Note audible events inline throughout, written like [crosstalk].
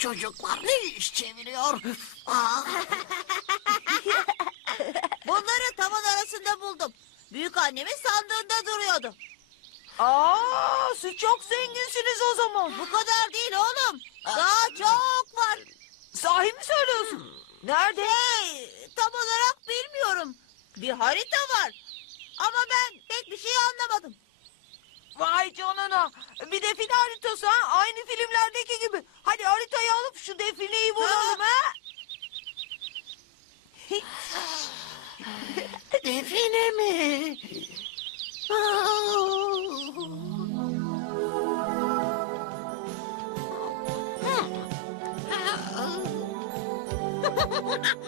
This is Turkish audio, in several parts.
çocuklar ne iş çeviriyor? Aa, [laughs] Bunları tavan arasında buldum. Büyük annemin sandığında duruyordu. Aa, siz çok zenginsiniz o zaman. Bu kadar değil oğlum. Daha çok var. Sahi mi söylüyorsun? Nerede? Hey, tam olarak bilmiyorum. Bir harita var. Ama ben pek bir şey anlamadım. Vay canına. Bir define haritası ha. Aynı filmlerdeki gibi. Hadi haritayı alıp şu defineyi bulalım ha. [laughs] define mi? Altınlarım. [laughs] [laughs]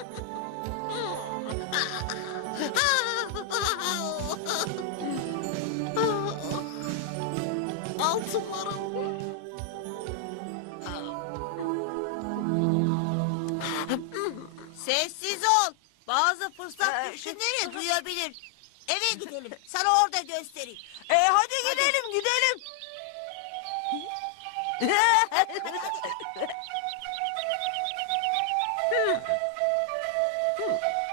fırsat Ee, düşkünleri duyabilir. Eve gidelim. Sana orada göstereyim. E hadi gidelim gidelim.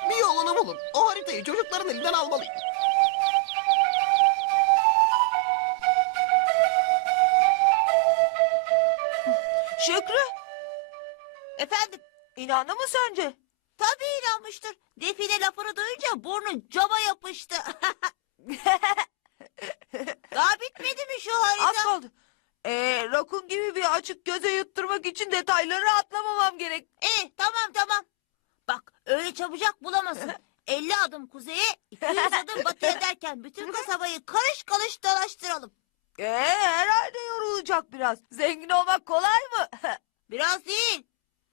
Bir yolunu bulun. O haritayı çocukların elinden almalıyım. Şükrü Efendim inandı mı sence? Tabii inanmıştır. Define lafını duyunca burnu cama yapıştı. [laughs] Daha bitmedi mi şu Az harita? kaldı. E, rakun gibi bir açık göze yutturmak için detayları atlamamam gerek. İyi tamam tamam. Bak öyle çabucak bulamazsın. [laughs] 50 adım kuzeye 200 adım batıya derken bütün kasabayı karış karış dolaştıralım. E, herhalde yorulacak biraz. Zengin olmak kolay mı? [laughs] Biraz değil.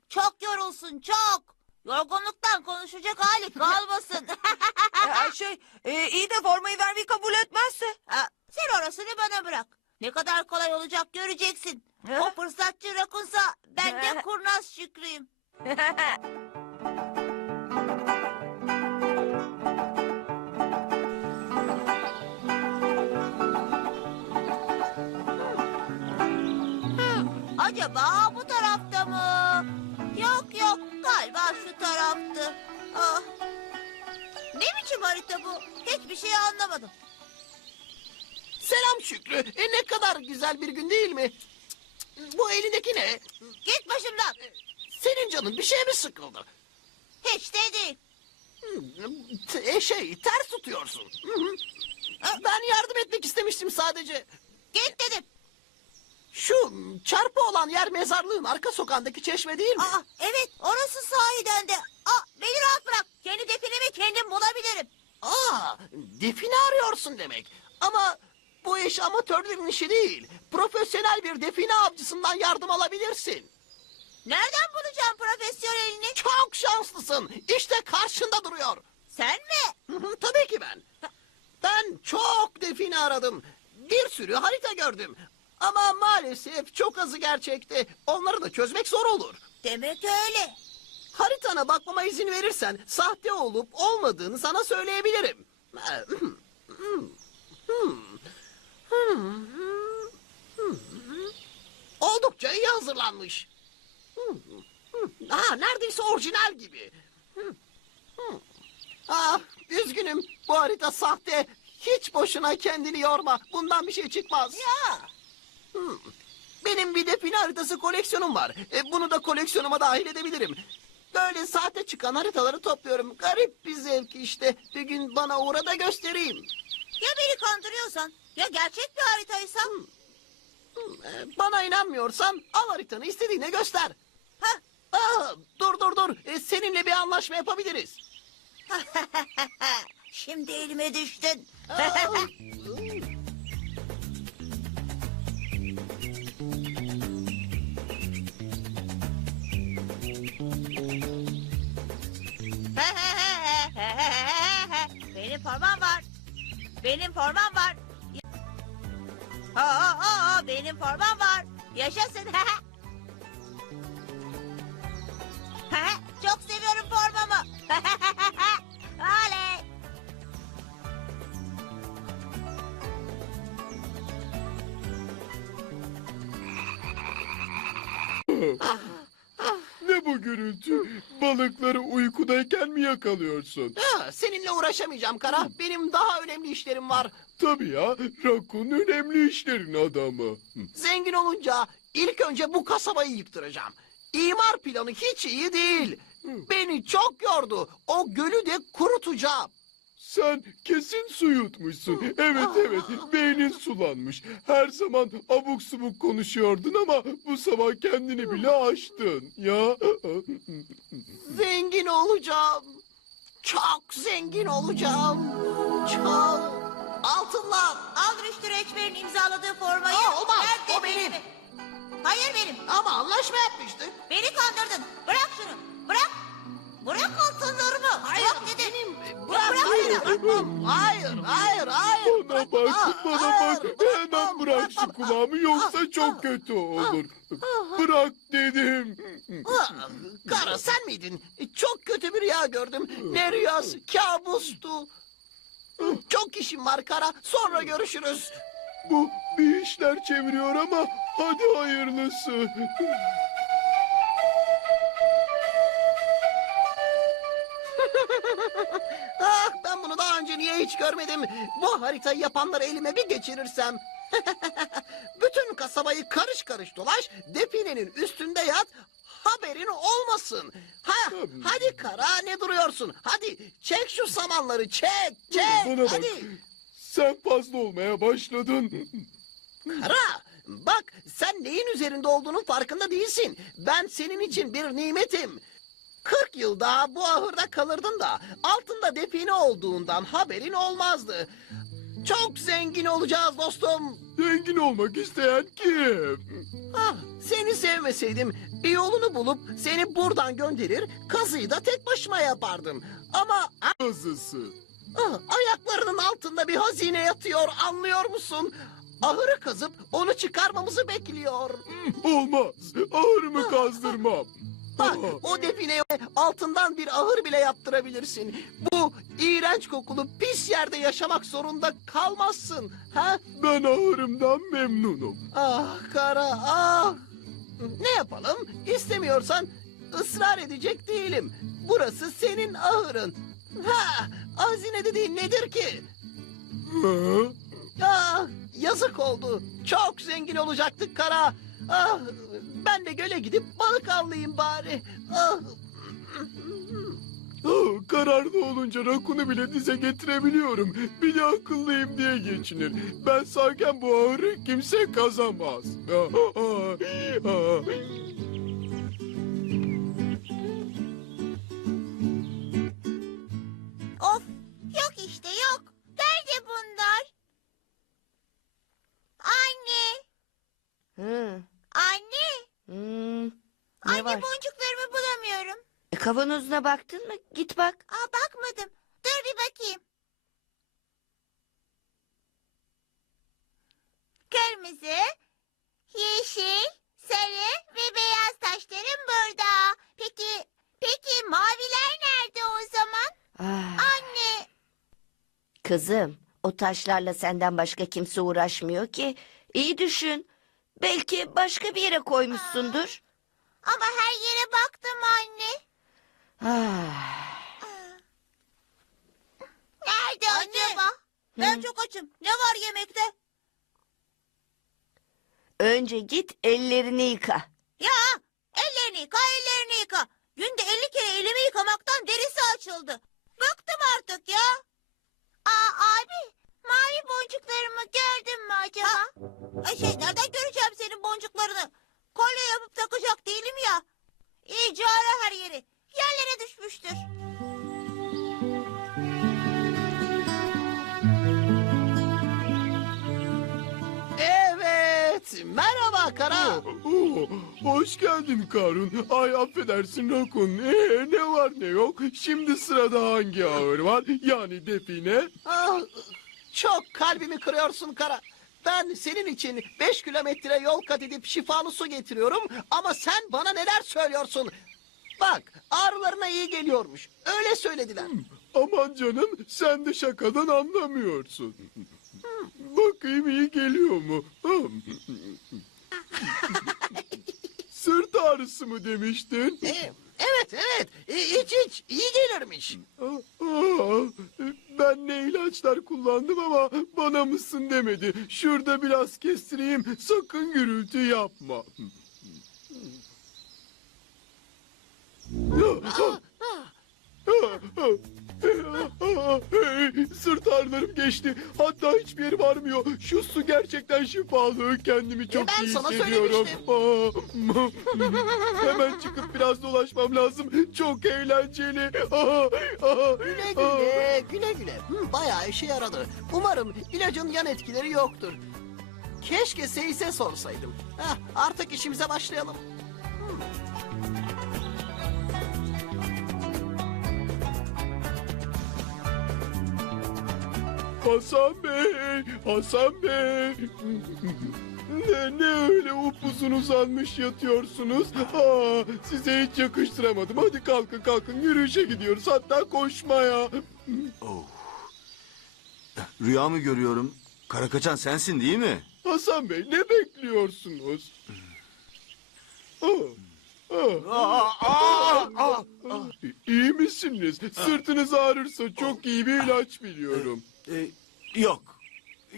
Çok yorulsun çok. Yorgunluktan konuşacak hali kalmasın. [laughs] Her şey e, iyi de formayı vermeyi kabul etmezse. Ha, Sen orasını bana bırak. Ne kadar kolay olacak göreceksin. O fırsatçı rakunsa ben de kurnaz Şükrü'yüm. [laughs] Acaba bu tarafta mı? Taraftı. Ah. Ne biçim harita bu? Hiçbir şey anlamadım. Selam Şükrü. E, ne kadar güzel bir gün değil mi? Bu elindeki ne? Git başımdan. Senin canın bir şeye mi sıkıldı? Hiç de değil. Hmm, t- E, şey ters tutuyorsun. Hı hı. Ben yardım etmek istemiştim sadece. Çarpı olan yer mezarlığın arka sokağındaki çeşme değil mi? Aa, evet orası sahiden de. Aa, beni rahat bırak. Kendi definemi kendim bulabilirim. Aa, define arıyorsun demek. Ama bu iş amatörlerin işi değil. Profesyonel bir define avcısından yardım alabilirsin. Nereden bulacağım profesyonelini? Çok şanslısın. İşte karşında duruyor. Sen mi? Tabii ki ben. Ben çok define aradım. Bir sürü harita gördüm. Ama maalesef çok azı gerçekti. Onları da çözmek zor olur. Demek öyle. Haritana bakmama izin verirsen sahte olup olmadığını sana söyleyebilirim. Oldukça iyi hazırlanmış. Aa, neredeyse orijinal gibi. Ah, üzgünüm. Bu harita sahte. Hiç boşuna kendini yorma. Bundan bir şey çıkmaz. Ya. Benim bir define haritası koleksiyonum var. E, bunu da koleksiyonuma dahil edebilirim. Böyle sahte çıkan haritaları topluyorum. Garip bir zevk işte. Bir gün bana uğra da göstereyim. Ya beni kandırıyorsan? Ya gerçek bir haritaysa? E, bana inanmıyorsan al haritanı istediğine göster. Ha, Aa, dur dur dur. E, seninle bir anlaşma yapabiliriz. [laughs] şimdi elime düştün. Aa, [laughs] Benim formam var. Aa, aa, aa, benim formam var. Yaşasın. [laughs] Çok seviyorum formamı. [laughs] Oley. Ne bu gürültü? Balıkları uykudayken mi yakalıyorsun? Uğraşamayacağım Kara. Benim daha önemli işlerim var. Tabii ya, Rakun önemli işlerin adamı. Zengin olunca ilk önce bu kasabayı yıktıracağım. İmar planı hiç iyi değil. Beni çok yordu. O gölü de kurutacağım. Sen kesin su yutmuşsun. Evet evet, beynin sulanmış. Her zaman abuk subuk konuşuyordun ama bu sabah kendini bile aştın. Ya. [laughs] Zengin olacağım. Çok zengin olacağım. Çok. Altınlar. Al Rüştü Reçber'in imzaladığı formayı. Aa, olmaz, ver o benim. Hayır benim. Ama anlaşma yapmıştık. Beni kandırdın. Bırak şunu. Bırak. Bırak altınlarımı. Hayır Bırak dedim. benim. Bırak, bırak hayır, bırakmam. Hayır, hayır, hayır. Bana bırakmam. bak, bana bak. Hemen bırak şu kulağımı yoksa çok kötü olur. Bırak dedim. Ah, Kara sen miydin? Çok kötü bir rüya gördüm. Ne rüyası? Kabustu. Çok işim var Kara. Sonra görüşürüz. Bu bir işler çeviriyor ama hadi hayırlısı. Önce niye hiç görmedim? Bu haritayı yapanları elime bir geçirirsem. [laughs] Bütün kasabayı karış karış dolaş, definenin üstünde yat, haberin olmasın. Ha, hadi Kara ne duruyorsun? Hadi çek şu samanları çek, çek. Bana bak. hadi. Sen fazla olmaya başladın. Kara, bak sen neyin üzerinde olduğunun farkında değilsin. Ben senin için bir nimetim. 40 yıl daha bu ahırda kalırdın da altında define olduğundan haberin olmazdı. Çok zengin olacağız dostum. Zengin olmak isteyen kim? Ah, seni sevmeseydim bir yolunu bulup seni buradan gönderir, kazıyı da tek başıma yapardım. Ama ah, Kazısı. ah, ayaklarının altında bir hazine yatıyor anlıyor musun? Ahırı kazıp onu çıkarmamızı bekliyor. Olmaz. Ağrımı kazdırmam. Bak o defineye altından bir ahır bile yaptırabilirsin. Bu iğrenç kokulu pis yerde yaşamak zorunda kalmazsın. Ha? Ben ağrımdan memnunum. Ah kara ah. Ne yapalım? İstemiyorsan ısrar edecek değilim. Burası senin ahırın. Ha, hazine dediğin nedir ki? Ah, yazık oldu. Çok zengin olacaktık kara. Ah, ben de göle gidip balık avlayayım bari. Ah, Ah, kararlı olunca rakunu bile dize getirebiliyorum. Bir de akıllıyım diye geçinir. Ben sağken bu ağrı kimse kazamaz. Ah, ah, ah. Var? boncuklarımı bulamıyorum. E, kavanozuna baktın mı? Git bak. Aa bakmadım. Dur bir bakayım. Kırmızı, yeşil, sarı ve beyaz taşlarım burada. Peki, peki maviler nerede o zaman? Ah, Anne, kızım, o taşlarla senden başka kimse uğraşmıyor ki. İyi düşün. Belki başka bir yere koymuşsundur. Ama her yere baktım anne. Ah, Nerede acaba? Ben çok açım. Ne var yemekte? önce git ellerini yıka. Ya ellerini yıka ellerini yıka. Günde 50 kere elimi yıkamaktan derisi açıldı. Bıktım artık ya. Aa abi mavi boncuklarımı gördün mü acaba? Ay şey nereden göreceğim senin boncuklarını? Kolye yapıp takacak değilim ya. İyice ara her yeri. Yerlere düşmüştür. evet. Merhaba kara. Oh, hoş geldin Karun. Ay affedersin Rakun. Ee, ne var ne yok. Şimdi sırada hangi ağır var? Yani define. Ah, Çok kalbimi kırıyorsun Kara. Ben senin için beş kilometre yol kat edip şifalı su getiriyorum ama sen bana neler söylüyorsun? Bak ağrılarına iyi geliyormuş. Öyle söylediler. Aman canım sen de şakadan anlamıyorsun. Bakayım iyi geliyor mu? Hmm. [laughs] Sırt ağrısı mı demiştin? Ee, evet evet Ee, hiç hiç iyi gelirmiş. Aa, ben ne ilaçlar kullandım ama bana mısın demedi. Şurada biraz kestireyim sakın gürültü yapma. [gasps] [gasps] [laughs] Sırt ağrılarım geçti. Hatta hiçbir yerim ağrımıyor. Şu su gerçekten şifalı. Kendimi çok ben iyi sana hissediyorum. Aa, [laughs] Hemen çıkıp biraz dolaşmam lazım. Çok eğlenceli. Aa, aa, Güle güle güle güle. Hı, bayağı işe yaradı. Umarım ilacın yan etkileri yoktur. Keşke Seyis'e sorsaydım. Heh, artık işimize başlayalım. Hasan Bey, Hasan Bey. Ne, ne öyle upuzun uzanmış yatıyorsunuz? Aa, size hiç yakıştıramadım. Hadi kalkın kalkın yürüyüşe gidiyoruz. Hatta koşmaya. Rüya mı görüyorum? Karakaçan sensin değil mi? Hasan Bey ne bekliyorsunuz? Aa, aa. İyi misiniz? Sırtınız ağrırsa çok iyi bir ilaç biliyorum. Ee, yok.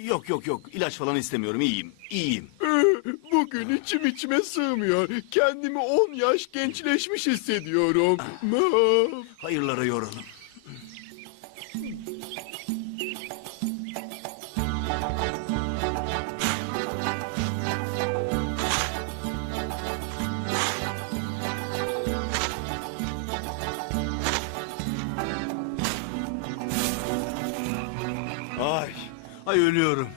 Yok yok yok. İlaç falan istemiyorum. İyiyim. İyiyim. [laughs] Bugün içim içime sığmıyor. Kendimi on yaş gençleşmiş hissediyorum. Aa. Hayırlara yoralım. Ay, ay ölüyorum.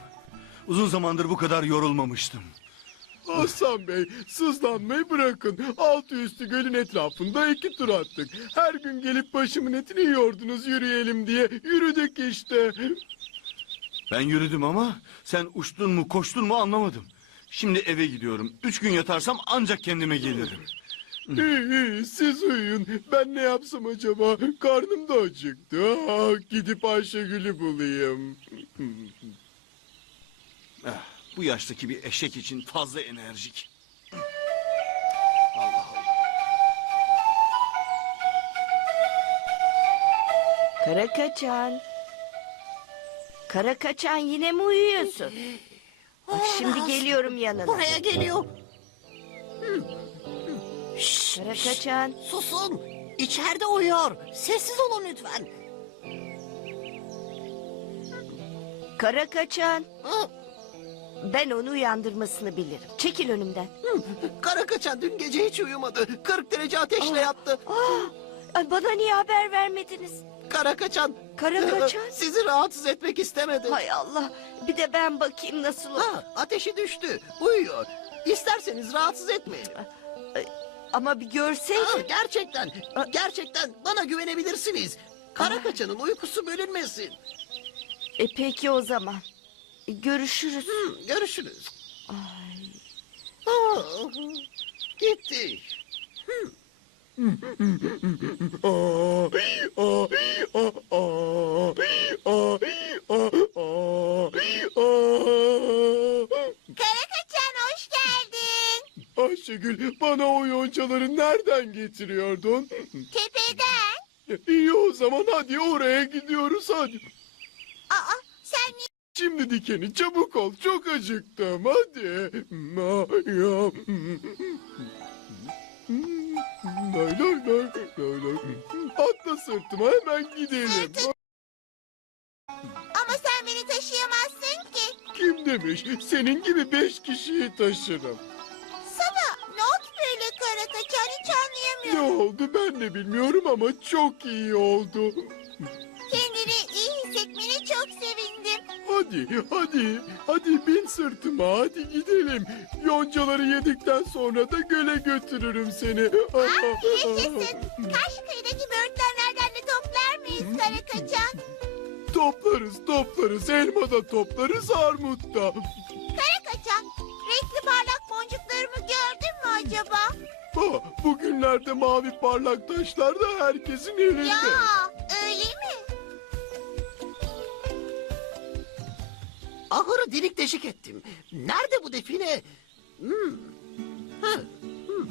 Uzun zamandır bu kadar yorulmamıştım. Hasan Bey, sızlanmayı bırakın. Altı üstü gölün etrafında iki tur attık. Her gün gelip başımın etini yiyordunuz yürüyelim diye. Yürüdük işte. Ben yürüdüm ama sen uçtun mu koştun mu anlamadım. Şimdi eve gidiyorum. Üç gün yatarsam ancak kendime gelirim. İyi, iyi, siz uyuyun. Ben ne yapsam acaba? Karnım da acıktı. Ah, gidip Ayşegül'ü bulayım. Ah, bu yaştaki bir eşek için fazla enerjik. Kara kaçan. Kara kaçan yine mi uyuyorsun? Bak şimdi geliyorum yanına. Buraya geliyor. Kara kaçan. Susun. İçeride uyuyor. Sessiz olun lütfen. Kara kaçan. Hı, Ben onu uyandırmasını bilirim. Çekil önümden. hı. Kara kaçan dün gece hiç uyumadı. 40 derece ateşle yattı. Ah, ay bana niye haber vermediniz? Kara kaçan. Kara kaçan? Sizi rahatsız etmek istemedi. Hay Allah. Bir de ben bakayım nasıl o. Ha, ateşi düştü. Uyuyor. İsterseniz rahatsız etmeyelim. Ama bir Ha, görseydin. gerçekten, gerçekten bana güvenebilirsiniz. Kara kaçanın uykusu bölünmesin. E peki o zaman. E, görüşürüz. Hı, görüşürüz. Ay. Aa, gitti. Aa, aa, aa, aa, aa, aa, aa, aa. Kara kaçan hoş geldin. Ayşegül bana o yoncaları nereden getiriyordun? Tepeden. İyi o zaman hadi oraya gidiyoruz hadi. Aa sen niye? Şimdi dikeni çabuk ol çok acıktım hadi. Lay lay lay lay lay. Atla sırtıma hemen gidelim. Ama sen beni taşıyamazsın ki. Kim demiş senin gibi beş kişiyi taşırım. Oldu ben de bilmiyorum ama çok iyi oldu. Kendini iyi hissetmene çok sevindim. Hadi hadi hadi bin sırtıma hadi gidelim. Yoncaları yedikten sonra da göle götürürüm seni. Yaşasın. Karşı kıyıdaki böğürtlenlerden de toplar mıyız kara kaçan? Toplarız toplarız elma da toplarız armut da. Karakaçan, renkli parlak boncuklarımı gördün mü acaba? Ha, bugünlerde mavi parlak taşlar da herkesin elinde. Ya öyle mi? Ahırı delik deşik ettim. Nerede bu define? Hmm. Hmm. Hmm.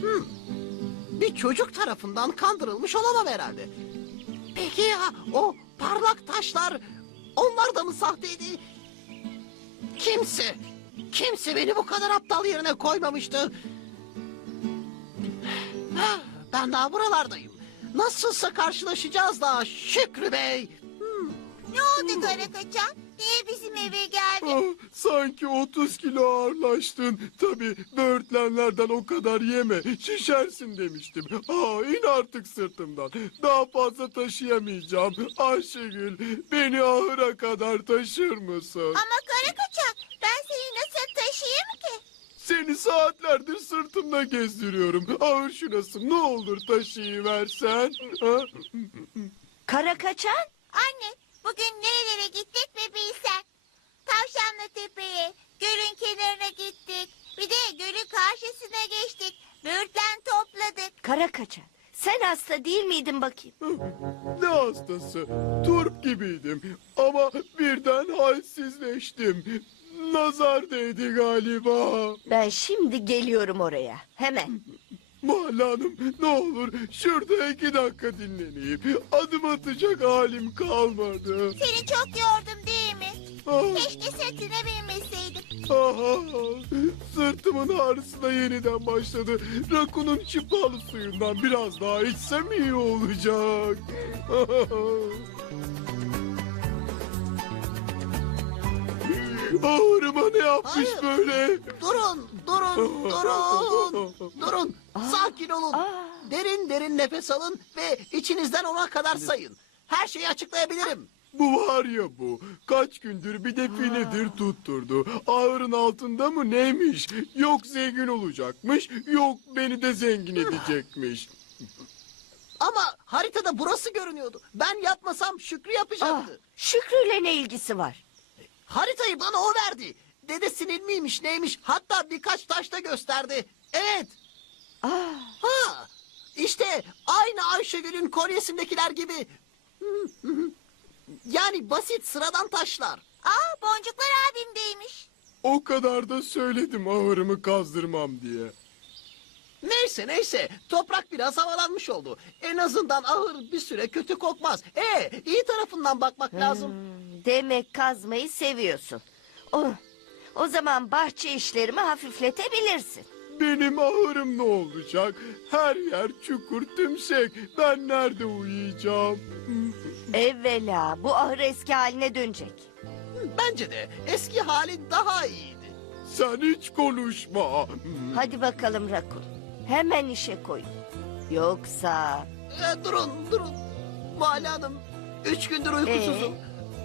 Hmm. Bir çocuk tarafından kandırılmış olamam herhalde. Peki ya o parlak taşlar onlar da mı sahteydi? Kimse, kimse beni bu kadar aptal yerine koymamıştı. Ah, Ben daha buralardayım. Nasılsa karşılaşacağız daha Şükrü Bey. Hmm. Ne oldu Karakaçan? Niye bizim eve geldin? Ah, sanki 30 kilo ağırlaştın. Tabii böğürtlenlerden o kadar yeme. Şişersin demiştim. Aa, in artık sırtımdan. Daha fazla taşıyamayacağım. Ayşegül beni ahıra kadar taşır mısın? Ama Karakaçan, ben seni nasıl taşıyayım ki? Seni saatlerdir sırtımda gezdiriyorum. Ağır şurası ne olur taşıyıversen. Ha? Kara kaçan? Anne, bugün nerelere gittik mi bilsen? Tavşanlı Tepe'ye, gölün kenarına gittik. Bir de gölün karşısına geçtik. Böğürtlen topladık. Kara kaçan. Sen hasta değil miydin bakayım? Ne hastası? Turp gibiydim. Ama birden halsizleştim. Nazar değdi galiba. Ben şimdi geliyorum oraya. Hemen. Mahalle Hanım ne olur şurada iki dakika dinleneyim. Adım atacak halim kalmadı. Seni çok yordum değil mi? Ah, Keşke sırtına binmeseydim. ah, ah. Sırtımın ağrısı da yeniden başladı. Rakunun şifalı suyundan biraz daha içsem iyi olacak. Ağrıma ne yapmış Hayır. böyle? Durun, durun, durun. Durun, sakin olun. Aa. Derin derin nefes alın ve içinizden ona kadar sayın. Her şeyi açıklayabilirim. Bu var ya bu. Kaç gündür bir definedir tutturdu. Ağırın altında mı neymiş? Yok zengin olacakmış, yok beni de zengin edecekmiş. Ama haritada burası görünüyordu. Ben yapmasam Şükrü Ah, yapacaktı. Şükrü'yle ne ilgisi var? Haritayı bana o verdi. Dedesinin miymiş neymiş hatta birkaç taşta gösterdi. Evet. Ah, Ha. İşte aynı Ayşegül'ün kolyesindekiler gibi. Yani basit sıradan taşlar. Aa, boncuklar abimdeymiş. O kadar da söyledim ağırımı kazdırmam diye. Neyse neyse toprak biraz havalanmış oldu. En azından ahır bir süre kötü kokmaz. E iyi tarafından bakmak lazım. hmm, demek kazmayı seviyorsun. O, o zaman bahçe işlerimi hafifletebilirsin. Benim ahırım ne olacak? Her yer çukur tümsek. Ben nerede uyuyacağım? Evvela bu ahır eski haline dönecek. Bence de eski hali daha iyiydi. Sen hiç konuşma. Hadi bakalım Rakun. Hemen işe koyun. Yoksa... E, durun durun. Mahalle Hanım üç gündür uykusuzum.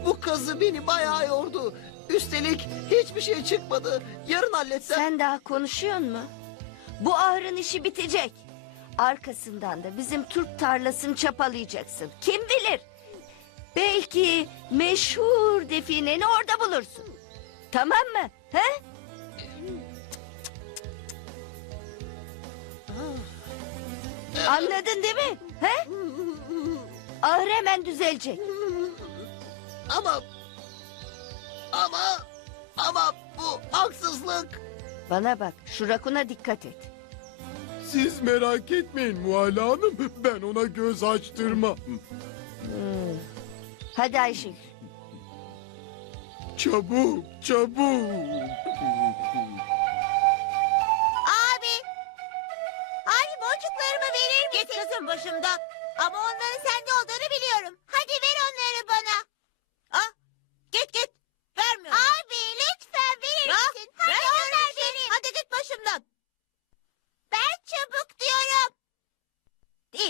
Bu kazı beni bayağı yordu. Üstelik hiçbir şey çıkmadı. Yarın halletsem. Sen daha konuşuyor mu? Bu ahırın işi bitecek. Arkasından da bizim turp tarlasını çapalayacaksın. Kim bilir? Belki meşhur defineni orada bulursun. Tamam mı? He? Anladın değil mi? He? Ahır hemen düzelecek. Ama ama ama bu haksızlık. Bana bak şu rakuna dikkat et. Siz merak etmeyin Muhalle Hanım. Ben ona göz açtırmam. Hmm. Hadi Ayşegül. Çabuk, çabuk.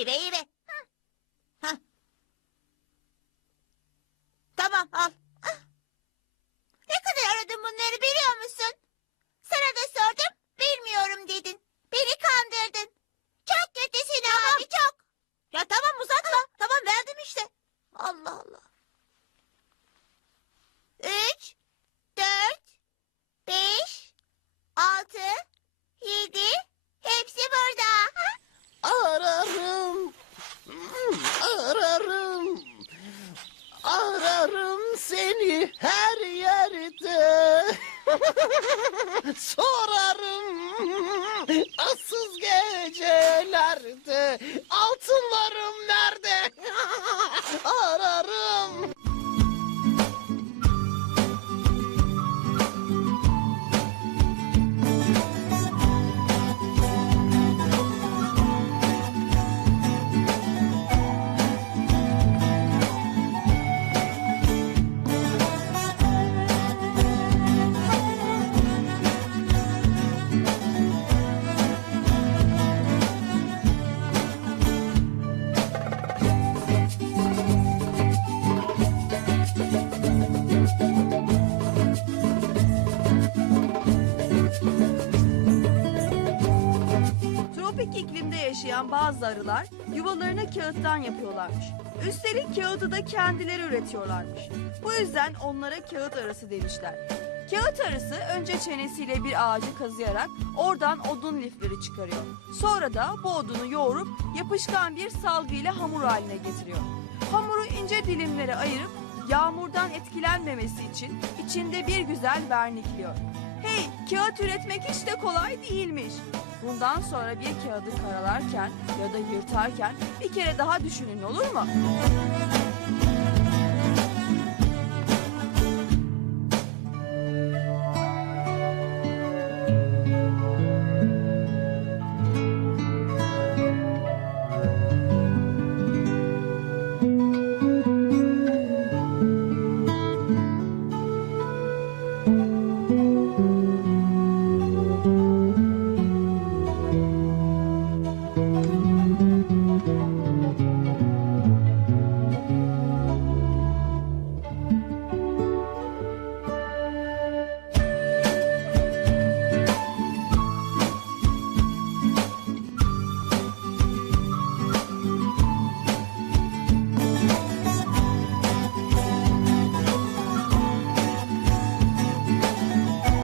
İyi be iyi be. Hı. Hah. Tamam al. Ah. Ne kadar aradım bunları biliyor musun? Sana da sordum, bilmiyorum dedin. Beni kandırdın. Çok kötüsün abi, çok. Ya tamam uzatma. Tamam verdim işte. altı, yedi. Hepsi burada. Ararım. Hmm, Ararım. Ararım seni her yerde. Sorarım assız gecelerde. Altınlarım nerede? [laughs] Ararım. Yaşayan bazı arılar yuvalarını kağıttan yapıyorlarmış. Üstelik kağıdı da kendileri üretiyorlarmış. Bu yüzden onlara kağıt arısı demişler. Kağıt arısı önce çenesiyle bir ağacı kazıyarak oradan odun lifleri çıkarıyor. Sonra da bu odunu yoğurup yapışkan bir salgı ile hamur haline getiriyor. Hamuru ince dilimlere ayırıp yağmurdan etkilenmemesi için içinde bir güzel vernikliyor. Hey, kağıt üretmek hiç de kolay değilmiş. Bundan sonra bir kağıdı karalarken ya da yırtarken bir kere daha düşünün olur mu?